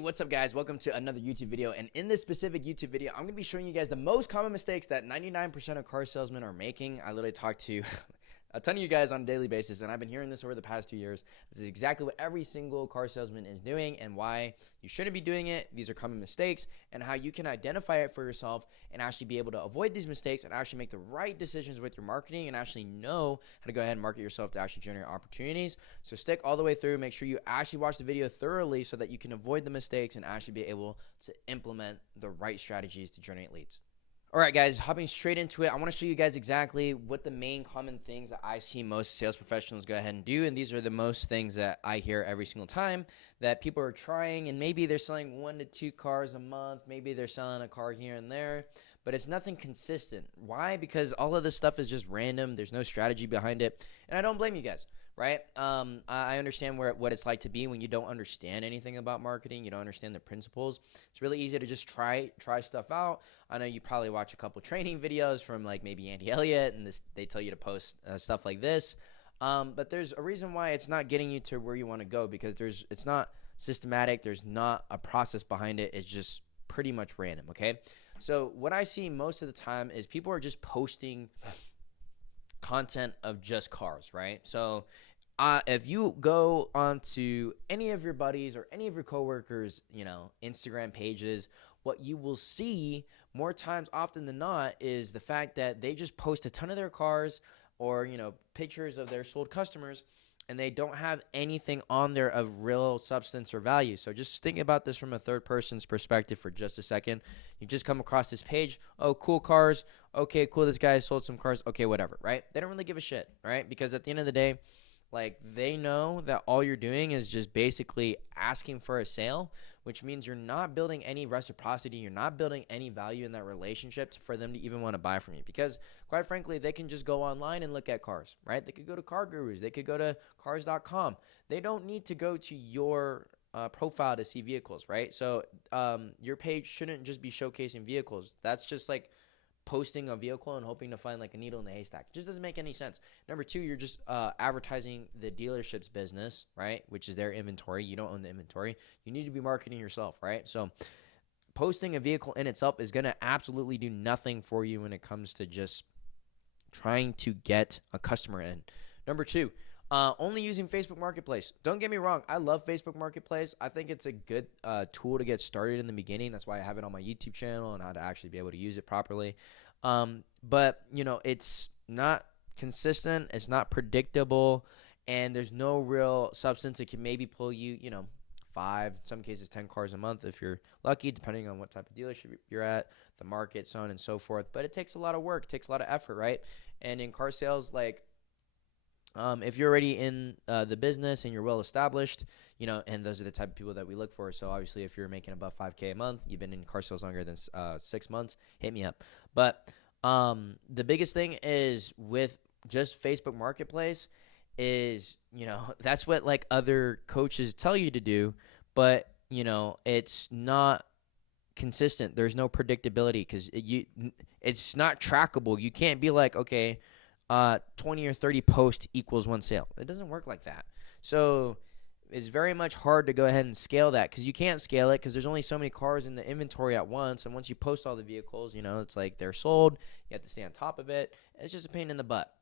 What's up, guys? Welcome to another YouTube video. And in this specific YouTube video, I'm going to be showing you guys the most common mistakes that 99% of car salesmen are making. I literally talk to a ton of you guys on a daily basis, and I've been hearing this over the past 2 years. This is exactly what every single car salesman is doing and why you shouldn't be doing it. These are common mistakes and how you can identify it for yourself and actually be able to avoid these mistakes and actually make the right decisions with your marketing and actually know how to go ahead and market yourself to actually generate opportunities. So stick all the way through. Make sure you actually watch the video thoroughly so that you can avoid the mistakes and actually be able to implement the right strategies to generate leads. All right, guys, hopping straight into it, I want to show you guys exactly what the main common things that I see most sales professionals go ahead and do, and these are the most things that I hear every single time that people are trying, and maybe they're selling 1 to 2 cars a month, maybe they're selling a car here and there, but it's nothing consistent. Why? Because all of this stuff is just random. There's no strategy behind it, and I don't blame you guys. Right? I understand what it's like to be when you don't understand anything about marketing. You don't understand the principles. It's really easy to just try stuff out. I know you probably watch a couple training videos from like maybe Andy Elliott, and they tell you to post stuff like this. But there's a reason why it's not getting you to where you want to go, because it's not systematic. There's not a process behind it. It's just pretty much random. Okay. So what I see most of the time is people are just posting content of just cars, right? So if you go onto any of your buddies or any of your coworkers, Instagram pages, what you will see more times often than not is the fact that they just post a ton of their cars or, pictures of their sold customers, and they don't have anything on there of real substance or value. So just think about this from a third person's perspective for just a second. You just come across this page. Oh, cool cars. Okay, cool. This guy sold some cars. Okay, whatever, right? They don't really give a shit, right? Because at the end of the day, they know that all you're doing is just basically asking for a sale, which means you're not building any reciprocity. You're not building any value in that relationship for them to even want to buy from you. Because quite frankly, they can just go online and look at cars, right? They could go to Car Gurus. They could go to cars.com. They don't need to go to your profile to see vehicles, right? So your page shouldn't just be showcasing vehicles. That's just like posting a vehicle and hoping to find like a needle in the haystack. It just doesn't make any sense. Number two, you're just advertising the dealership's business, right? Which is their inventory. You don't own the inventory. You need to be marketing yourself, right? So posting a vehicle in itself is going to absolutely do nothing for you when it comes to just trying to get a customer in. Number two, only using Facebook Marketplace. Don't get me wrong. I love Facebook Marketplace. I think it's a good tool to get started in the beginning. That's why I have it on my YouTube channel and how to actually be able to use it properly. But, it's not consistent. It's not predictable. And there's no real substance. It can maybe pull you, 5, in some cases 10 cars a month if you're lucky, depending on what type of dealership you're at, the market, so on and so forth. But it takes a lot of work. It takes a lot of effort, right? And in car sales, if you're already in the business and you're well established, and those are the type of people that we look for. So obviously, if you're making above $5K a month, you've been in car sales longer than 6 months, hit me up. But the biggest thing is with just Facebook Marketplace is, that's what like other coaches tell you to do, but it's not consistent. There's no predictability because it's not trackable. You can't be like, okay, 20 or 30 posts equals 1 sale. It doesn't work like that. So it's very much hard to go ahead and scale that because you can't scale it because there's only so many cars in the inventory at once. And once you post all the vehicles, it's like they're sold. You have to stay on top of it. It's just a pain in the butt.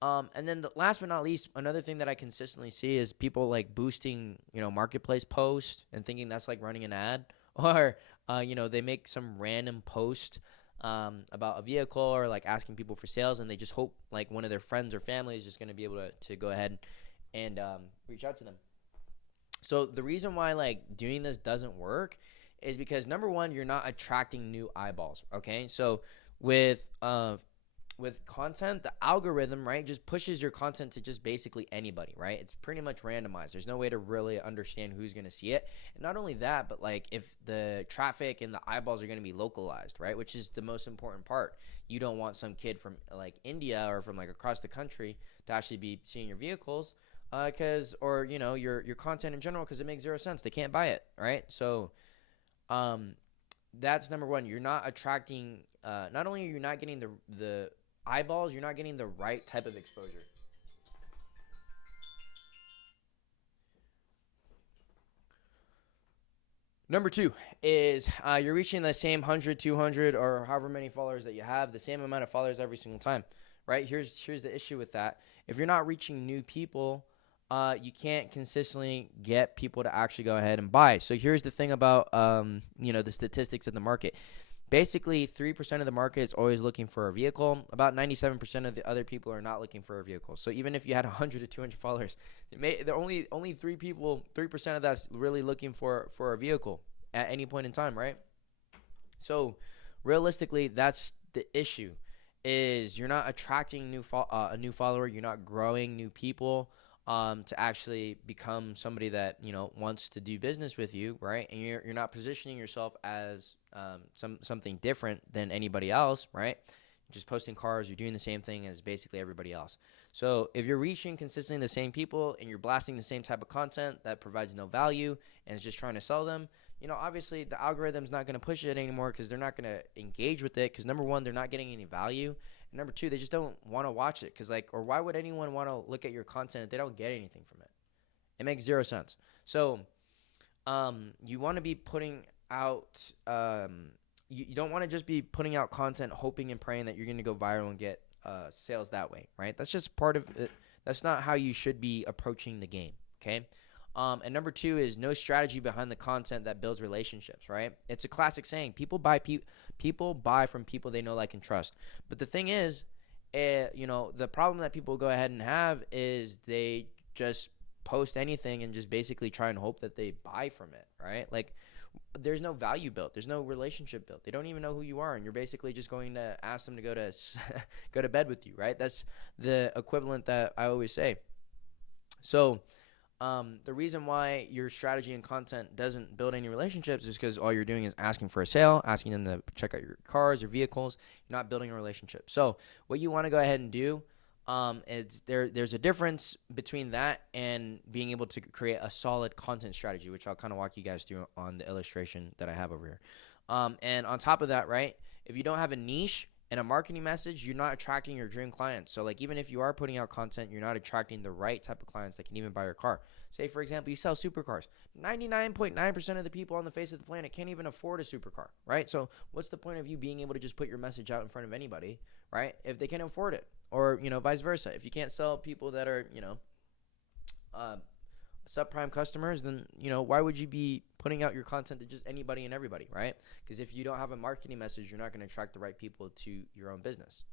And then last but not least, another thing that I consistently see is people like boosting, marketplace posts and thinking that's like running an ad, or, they make some random post about a vehicle or like asking people for sales, and they just hope like one of their friends or family is just going to be able to go ahead and reach out to them. So the reason why like doing this doesn't work is because number one, you're not attracting new eyeballs. Okay. So with content, the algorithm, right, just pushes your content to just basically anybody, right? It's pretty much randomized. There's no way to really understand who's going to see it. And not only that, but like if the traffic and the eyeballs are going to be localized, right, which is the most important part. You don't want some kid from like India or from like across the country to actually be seeing your vehicles or your content in general, because it makes zero sense. They can't buy it, right? So that's number one. You're not attracting not only are you not getting the eyeballs, you're not getting the right type of exposure. Number two is you're reaching the same 100, 200, or however many followers that you have, the same amount of followers every single time, right? Here's the issue with that. If you're not reaching new people, you can't consistently get people to actually go ahead and buy. So here's the thing about the statistics of the market. Basically, 3% of the market is always looking for a vehicle. About 97% of the other people are not looking for a vehicle. So even if you had 100 to 200 followers, there are only 3% of that's really looking for a vehicle at any point in time, right? So realistically, that's the issue. Is you're not attracting a new follower. You're not growing new people to actually become somebody that wants to do business with you, right? And you're not positioning yourself as something different than anybody else, right? You're just posting cars. You're doing the same thing as basically everybody else. So if you're reaching consistently the same people and you're blasting the same type of content that provides no value and is just trying to sell them, obviously the algorithm's not going to push it anymore because they're not going to engage with it because, number one, they're not getting any value. And number two, they just don't want to watch it because, or why would anyone want to look at your content if they don't get anything from it? It makes zero sense. So you want to be putting out you don't want to just be putting out content hoping and praying that you're going to go viral and get sales that way, right? That's just part of it. That's not how you should be approaching the game, okay? And number two is no strategy behind the content that builds relationships, right? It's a classic saying. People buy from people they know, like, and trust. But the thing is, the problem that people go ahead and have is they just post anything and just basically try and hope that they buy from it, right? Like, there's no value built. There's no relationship built. They don't even know who you are, and you're basically just going to ask them to go to bed with you, right? That's the equivalent that I always say. So the reason why your strategy and content doesn't build any relationships is because all you're doing is asking for a sale, asking them to check out your cars or vehicles. You're not building a relationship. So what you want to go ahead and do is there's a difference between that and being able to create a solid content strategy, which I'll kind of walk you guys through on the illustration that I have over here. And on top of that, right, if you don't have a niche and a marketing message, you're not attracting your dream clients. So, like, even if you are putting out content, you're not attracting the right type of clients that can even buy your car. Say, for example, you sell supercars. 99.9% of the people on the face of the planet can't even afford a supercar, right? So what's the point of you being able to just put your message out in front of anybody, right, if they can't afford it? Or, vice versa. If you can't sell people that are, subprime customers, then, why would you be putting out your content to just anybody and everybody, right? Because if you don't have a marketing message, you're not going to attract the right people to your own business.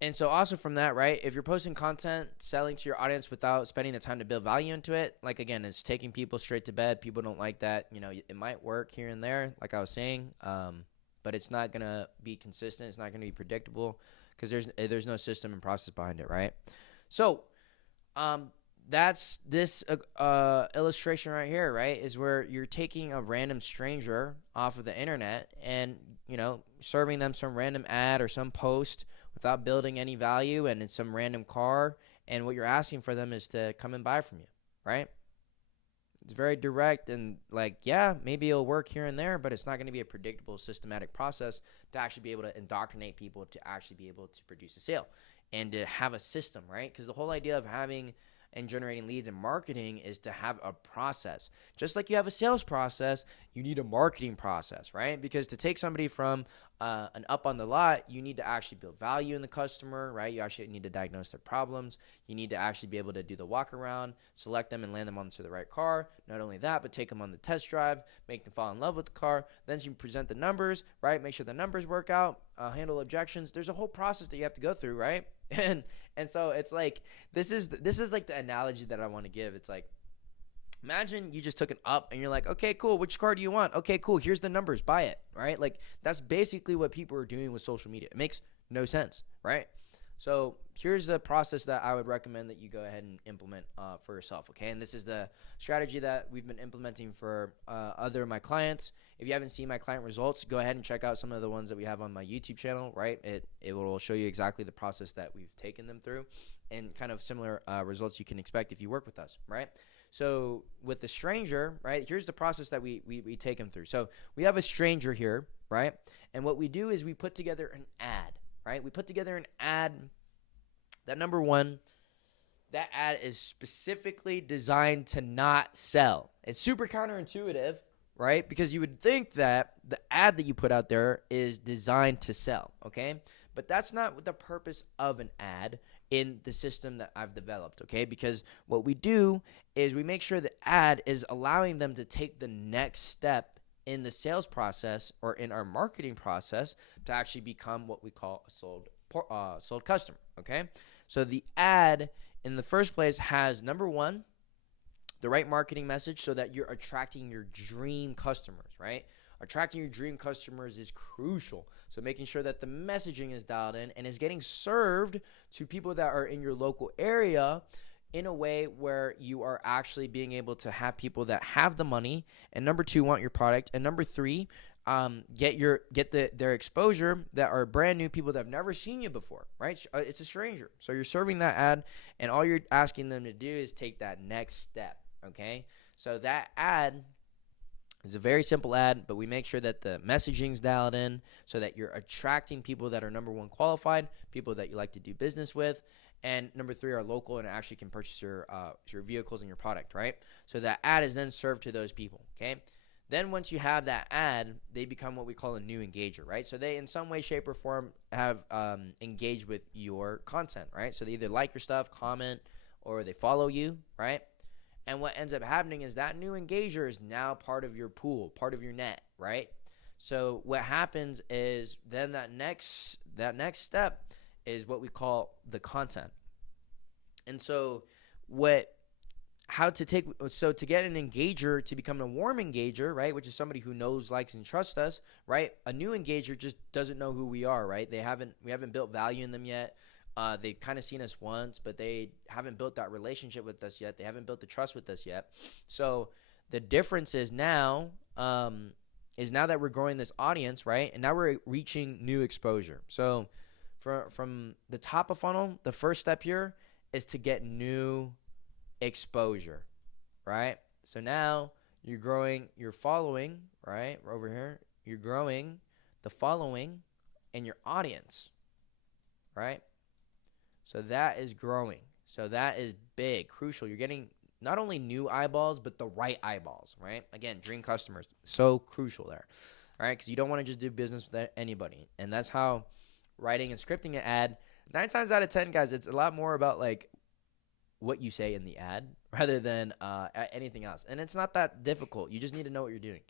And so also from that, right, if you're posting content, selling to your audience without spending the time to build value into it, like, again, it's taking people straight to bed. People don't like that. It might work here and there, like I was saying, but it's not going to be consistent. It's not going to be predictable because there's no system and process behind it, right? So that's this illustration right here, right, is where you're taking a random stranger off of the internet and, serving them some random ad or some post without building any value, and it's some random car, and what you're asking for them is to come and buy from you, right? It's very direct and, like, yeah, maybe it'll work here and there, but it's not going to be a predictable, systematic process to actually be able to indoctrinate people to actually be able to produce a sale and to have a system, right? Because the whole idea of having and generating leads and marketing is to have a process. Just like you have a sales process, you need a marketing process, right? Because to take somebody from an up on the lot, you need to actually build value in the customer, right? You actually need to diagnose their problems. You need to actually be able to do the walk around, select them and land them onto the right car. Not only that, but take them on the test drive, make them fall in love with the car. Then you present the numbers, right? Make sure the numbers work out, handle objections. There's a whole process that you have to go through, right? And so it's like, this is like the analogy that I want to give. It's like, imagine you just took an up and you're like, okay, cool. Which car do you want? Okay, cool. Here's the numbers. Buy it, right? Like, that's basically what people are doing with social media. It makes no sense, right? So here's the process that I would recommend that you go ahead and implement for yourself, okay? And this is the strategy that we've been implementing for other of my clients. If you haven't seen my client results, go ahead and check out some of the ones that we have on my YouTube channel, right? It will show you exactly the process that we've taken them through and kind of similar results you can expect if you work with us, right? So with the stranger, right, here's the process that we take them through. So we have a stranger here, right? And what we do is we put together an ad, right? We put together an ad that number one, that ad is specifically designed to not sell. It's super counterintuitive, right? Because you would think that the ad that you put out there is designed to sell, okay? But that's not the purpose of an ad in the system that I've developed, okay? Because what we do is we make sure the ad is allowing them to take the next step in the sales process or in our marketing process to actually become what we call a sold customer, okay? So the ad in the first place has, number one, the right marketing message so that you're attracting your dream customers, right? Attracting your dream customers is crucial. So making sure that the messaging is dialed in and is getting served to people that are in your local area in a way where you are actually being able to have people that have the money, and number two, want your product, and number three, get their exposure that are brand new people that have never seen you before, right? It's a stranger. So you're serving that ad, and all you're asking them to do is take that next step, okay? So that ad is a very simple ad, but we make sure that the messaging's dialed in so that you're attracting people that are, number one, qualified, people that you like to do business with, and number three, are local and actually can purchase your vehicles and your product, right? So that ad is then served to those people, okay? Then once you have that ad, they become what we call a new engager, right? So they, in some way, shape, or form, have engaged with your content, right? So they either like your stuff, comment, or they follow you, right? And what ends up happening is that new engager is now part of your pool, part of your net, right? So what happens is then that next step is what we call the content. And so to get an engager to become a warm engager, right, which is somebody who knows, likes, and trusts us, right? A new engager just doesn't know who we are, right? We haven't built value in them yet. They've kind of seen us once, but they haven't built that relationship with us yet. They haven't built the trust with us yet. So the difference is now that we're growing this audience, right? And now we're reaching new exposure. So from the top of funnel, the first step here is to get new exposure, right? So now you're growing your following, right? Over here, you're growing the following and your audience, right? So that is growing. So that is big, crucial. You're getting not only new eyeballs, but the right eyeballs, right? Again, dream customers, so crucial there, all right? Because you don't want to just do business with anybody. And that's how writing and scripting an ad, 9 times out of 10, guys, it's a lot more about like what you say in the ad rather than anything else. And it's not that difficult. You just need to know what you're doing.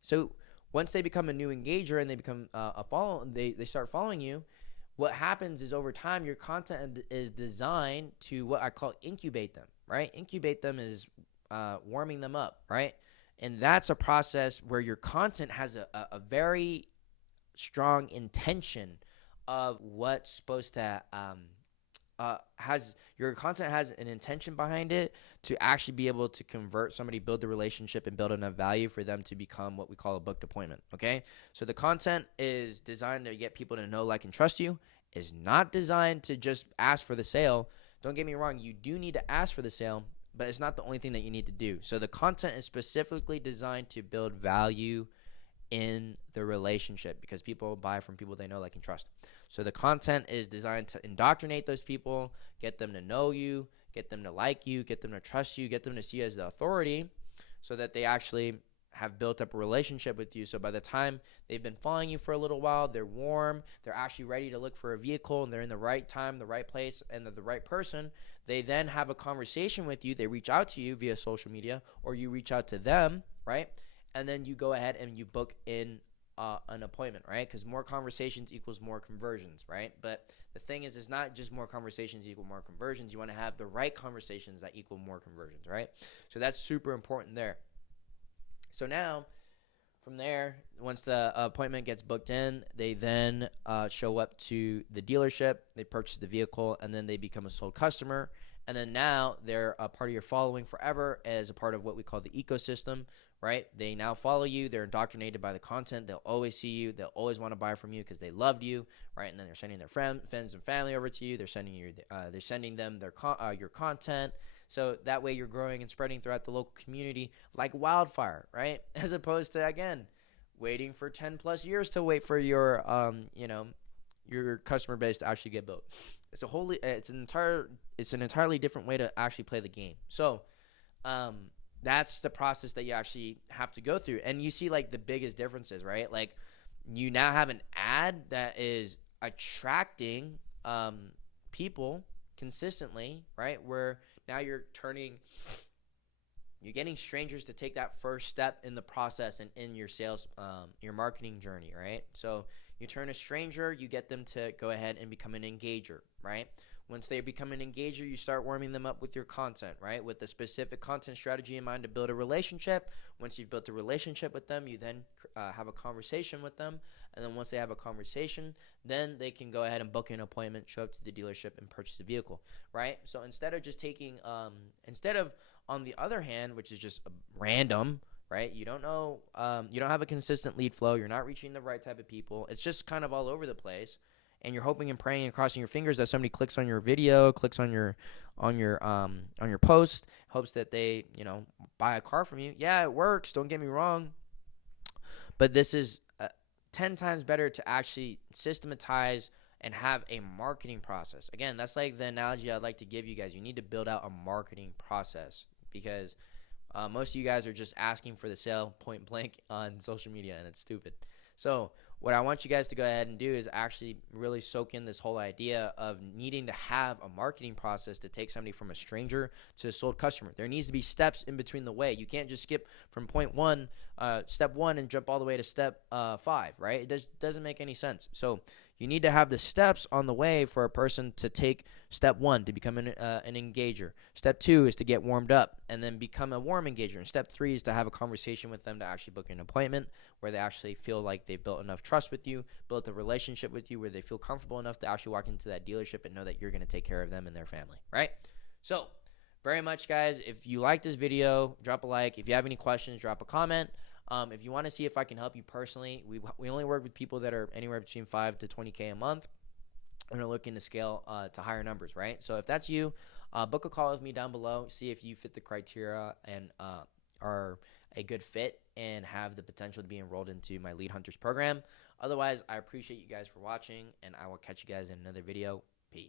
So once they become a new engager and they become they start following you, what happens is over time your content is designed to what I call incubate them, right? Incubate them is warming them up, right? And that's a process where your content has a very strong intention of what's supposed to your content has an intention behind it to actually be able to convert somebody, build the relationship, and build enough value for them to become what we call a booked appointment, okay? So the content is designed to get people to know, like, and trust you. Is not designed to just ask for the sale. Don't get me wrong, you do need to ask for the sale, but it's not the only thing that you need to do. So the content is specifically designed to build value in the relationship because people buy from people they know, like, and trust. So the content is designed to indoctrinate those people, get them to know you, get them to like you, get them to trust you, get them to see you as the authority so that they actually have built up a relationship with you. So by the time they've been following you for a little while, they're warm, they're actually ready to look for a vehicle, and they're in the right time, the right place, and they're the right person. They then have a conversation with you. They reach out to you via social media, or you reach out to them, right? And then you go ahead and you book in an appointment, right? Because more conversations equals more conversions, right? But the thing is, it's not just more conversations equal more conversions. You want to have the right conversations that equal more conversions, right? So that's super important there. So now, from there, once the appointment gets booked in, they then show up to the dealership, they purchase the vehicle, and then they become a sold customer. And then now they're a part of your following forever as a part of what we call the ecosystem, right? They now follow you. They're indoctrinated by the content. They'll always see you. They'll always want to buy from you because they loved you, right? And then they're sending their friends and family over to you. They're sending them your content. So that way you're growing and spreading throughout the local community like wildfire, right? As opposed to, again, waiting for 10 plus years to wait for your, your customer base to actually get built. It's an entirely different way to actually play the game. So that's the process that you actually have to go through. And you see like the biggest differences, right? Like you now have an ad that is attracting people consistently, right? Where now you're getting strangers to take that first step in the process and in your sales, your marketing journey, right? So you turn a stranger, you get them to go ahead and become an engager, right? Once they become an engager, you start warming them up with your content, right? With a specific content strategy in mind to build a relationship. Once you've built a relationship with them, you then have a conversation with them. And then once they have a conversation, then they can go ahead and book an appointment, show up to the dealership, and purchase the vehicle, right? So instead of just taking, on the other hand, which is just random, right? You don't know, you don't have a consistent lead flow. You're not reaching the right type of people. It's just kind of all over the place. And you're hoping and praying and crossing your fingers that somebody clicks on your video, clicks on your post, hopes that they, buy a car from you. Yeah, it works. Don't get me wrong. But this is 10 times better to actually systematize and have a marketing process. Again, that's like the analogy I'd like to give you guys. You need to build out a marketing process because most of you guys are just asking for the sale point blank on social media, and it's stupid. So what I want you guys to go ahead and do is actually really soak in this whole idea of needing to have a marketing process to take somebody from a stranger to a sold customer. There needs to be steps in between the way. You can't just skip from step one and jump all the way to step 5, right? It doesn't make any sense. So you need to have the steps on the way for a person to take step 1 to become an engager. Step 2 is to get warmed up and then become a warm engager. And step 3 is to have a conversation with them to actually book an appointment where they actually feel like they've built enough trust with you, built a relationship with you, where they feel comfortable enough to actually walk into that dealership and know that you're going to take care of them and their family, right? So very much, guys, if you like this video, drop a like. If you have any questions, drop a comment. If you want to see if I can help you personally, we only work with people that are anywhere between 5 to 20K a month and are looking to scale to higher numbers, right? So if that's you, book a call with me down below, see if you fit the criteria and are a good fit and have the potential to be enrolled into my Lead Hunters program. Otherwise, I appreciate you guys for watching, and I will catch you guys in another video.